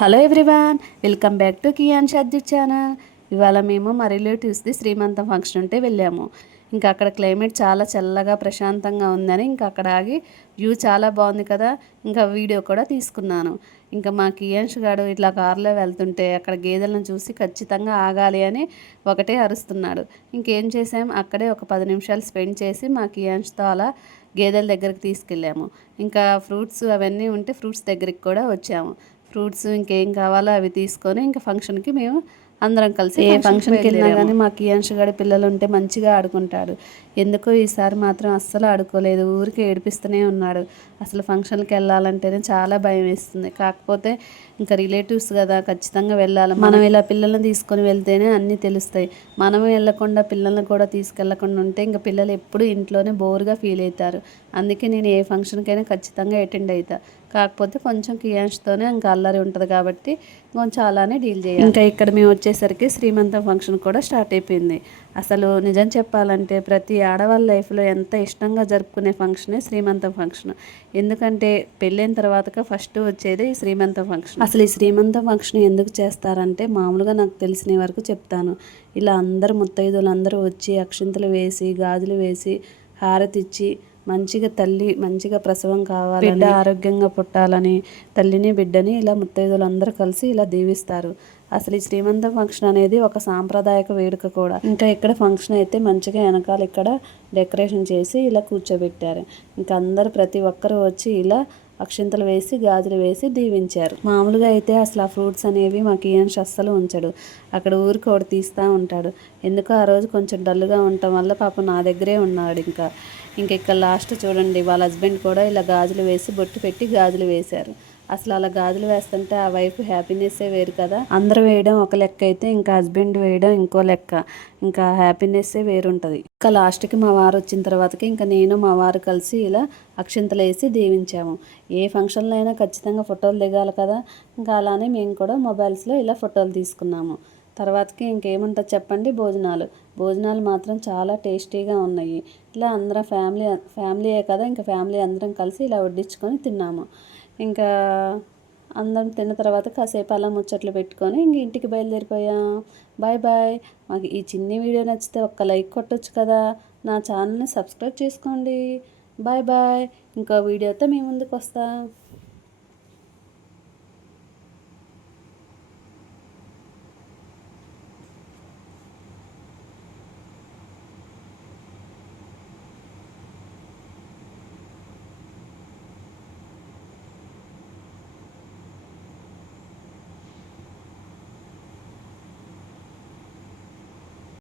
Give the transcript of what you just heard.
Hello everyone welcome back to Kian షాద్యు channel. ఇవాళ మేము మా రిలేటివ్స్ది శ్రీమంతం ఫంక్షన్ ఉంటే వెళ్ళాము. ఇంకా అక్కడ క్లైమేట్ చాలా చల్లగా ప్రశాంతంగా ఉందని ఇంకా అక్కడ ఆగి వ్యూ చాలా బాగుంది కదా. ఇంకా వీడియో కూడా తీసుకున్నాను. ఇంకా మా కియాన్ష్ గాడు ఇట్లా కారులో వెళ్తుంటే అక్కడ గేదెలను చూసి ఖచ్చితంగా ఆగాలి అని ఒకటే అరుస్తున్నాడు. ఇంకేం చేసాం అక్కడే ఒక పది నిమిషాలు స్పెండ్ చేసి మా కియాన్ష్తో అలా గేదెల దగ్గరికి తీసుకెళ్ళాము. ఇంకా ఫ్రూట్స్ అవన్నీ ఉంటే ఫ్రూట్స్ దగ్గరికి కూడా వచ్చాము. ఫ్రూట్స్ ఇంకేం కావాలో అవి తీసుకొని ఇంకా ఫంక్షన్కి మేము అందరం కలిసి ఏ ఫంక్షన్కి వెళ్ళినా కానీ మా కియాన్ష్ గడి పిల్లలు ఉంటే మంచిగా ఆడుకుంటాడు ఎందుకో ఈసారి మాత్రం అస్సలు ఆడుకోలేదు. ఊరికి ఏడిపిస్తూనే ఉన్నాడు. అసలు ఫంక్షన్కి వెళ్ళాలంటేనే చాలా భయం వేస్తుంది. కాకపోతే ఇంకా రిలేటివ్స్ కదా ఖచ్చితంగా వెళ్ళాలి. మనం ఇలా పిల్లల్ని తీసుకొని వెళ్తేనే అన్నీ తెలుస్తాయి. మనం వెళ్ళకుండా పిల్లల్ని కూడా తీసుకెళ్ళకుండా ఉంటే ఇంకా పిల్లలు ఎప్పుడు ఇంట్లోనే బోర్గా ఫీల్ అవుతారు. అందుకే నేను ఏ ఫంక్షన్కైనా ఖచ్చితంగా అటెండ్ అవుతా. కాకపోతే కొంచెం కియాన్స్తోనే ఇంకా అల్లరి ఉంటుంది కాబట్టి కొంచెం అలానే డీల్ చేయాలి. ఇంకా ఇక్కడ మేము వచ్చేసరికి శ్రీమంతం ఫంక్షన్ కూడా స్టార్ట్ అయిపోయింది. అసలు నిజం చెప్పాలంటే ప్రతి ఆడవాళ్ళ లైఫ్లో ఎంత ఇష్టంగా జరుపుకునే ఫంక్షనే శ్రీమంతం ఫంక్షన్? ఎందుకంటే పెళ్ళైన తర్వాత ఫస్ట్ వచ్చేది ఈ శ్రీమంతం ఫంక్షన్. అసలు ఈ శ్రీమంతం ఫంక్షన్ ఎందుకు చేస్తారంటే మామూలుగా నాకు తెలిసిన వరకు చెప్తాను. ఇలా అందరు ముత్తైదులు అందరూ వచ్చి అక్షింతలు వేసి గాజులు వేసి హారతి ఇచ్చి మంచిగా తల్లి మంచిగా ప్రసవం కావాలి బిడ్డ ఆరోగ్యంగా పుట్టాలని తల్లిని బిడ్డని ఇలా ముత్తైదులు అందరూ కలిసి ఇలా దీవిస్తారు. అసలు ఈ శ్రీమంత ఫంక్షన్ అనేది ఒక సాంప్రదాయక వేడుక కూడా. ఇంకా ఇక్కడ ఫంక్షన్ అయితే మంచిగా వెనకాల ఇక్కడ డెకరేషన్ చేసి ఇలా కూర్చోబెట్టారు. ఇంకా అందరు ప్రతి ఒక్కరు వచ్చి ఇలా అక్షింతలు వేసి గాజులు వేసి దీవించారు. మామూలుగా అయితే అసలు ఆ ఫ్రూట్స్ అనేవి మాకు ఈయన అస్సలు ఉంచడు. అక్కడ ఊరికి ఒకటి తీస్తూ ఉంటాడు. ఎందుకో ఆ రోజు కొంచెం డల్గా ఉండటం వల్ల పాపం నా దగ్గరే ఉన్నాడు ఇంకా. ఇంకా ఇక్కడ లాస్ట్ చూడండి వాళ్ళ హస్బెండ్ కూడా ఇలా గాజులు వేసి బొట్టు పెట్టి గాజులు వేశారు. అసలు అలా గాజులు వేస్తుంటే ఆ వైఫ్ హ్యాపీనెస్సే వేరు కదా. అందరూ వేయడం ఒక లెక్క అయితే ఇంకా హస్బెండ్ వేయడం ఇంకో లెక్క. ఇంకా హ్యాపీనెస్సే వేరుంటుంది ఇంకా లాస్ట్కి మా వారు వచ్చిన తర్వాతకి ఇంకా నేను మా వారు కలిసి ఇలా అక్షింతలు వేసి దీవించాము. ఏ ఫంక్షన్లో అయినా ఖచ్చితంగా ఫోటోలు దిగాలి కదా. ఇంకా అలానే మేము కూడా మొబైల్స్లో ఇలా ఫోటోలు తీసుకున్నాము. తర్వాతకి ఇంకేముంటుంది చెప్పండి? భోజనాలు. భోజనాలు మాత్రం చాలా టేస్టీగా ఉన్నాయి. ఇలా అందరం ఫ్యామిలీ ఫ్యామిలీయే కదా ఇంకా ఫ్యామిలీ అందరం కలిసి ఇలా వడ్డించుకొని తిన్నాము. ఇంకా అందరం తిన్న తర్వాత కాసేపు అలా ముచ్చట్లు పెట్టుకొని ఇంక ఇంటికి బయలుదేరిపోయాం. Bye bye. మాకు ఈ చిన్ని వీడియో నచ్చితే ఒక్క లైక్ కొట్టొచ్చు కదా. నా ఛానల్ని సబ్స్క్రైబ్ చేసుకోండి. Bye bye. ఇంకో వీడియోతో మీ ముందుకు వస్తా.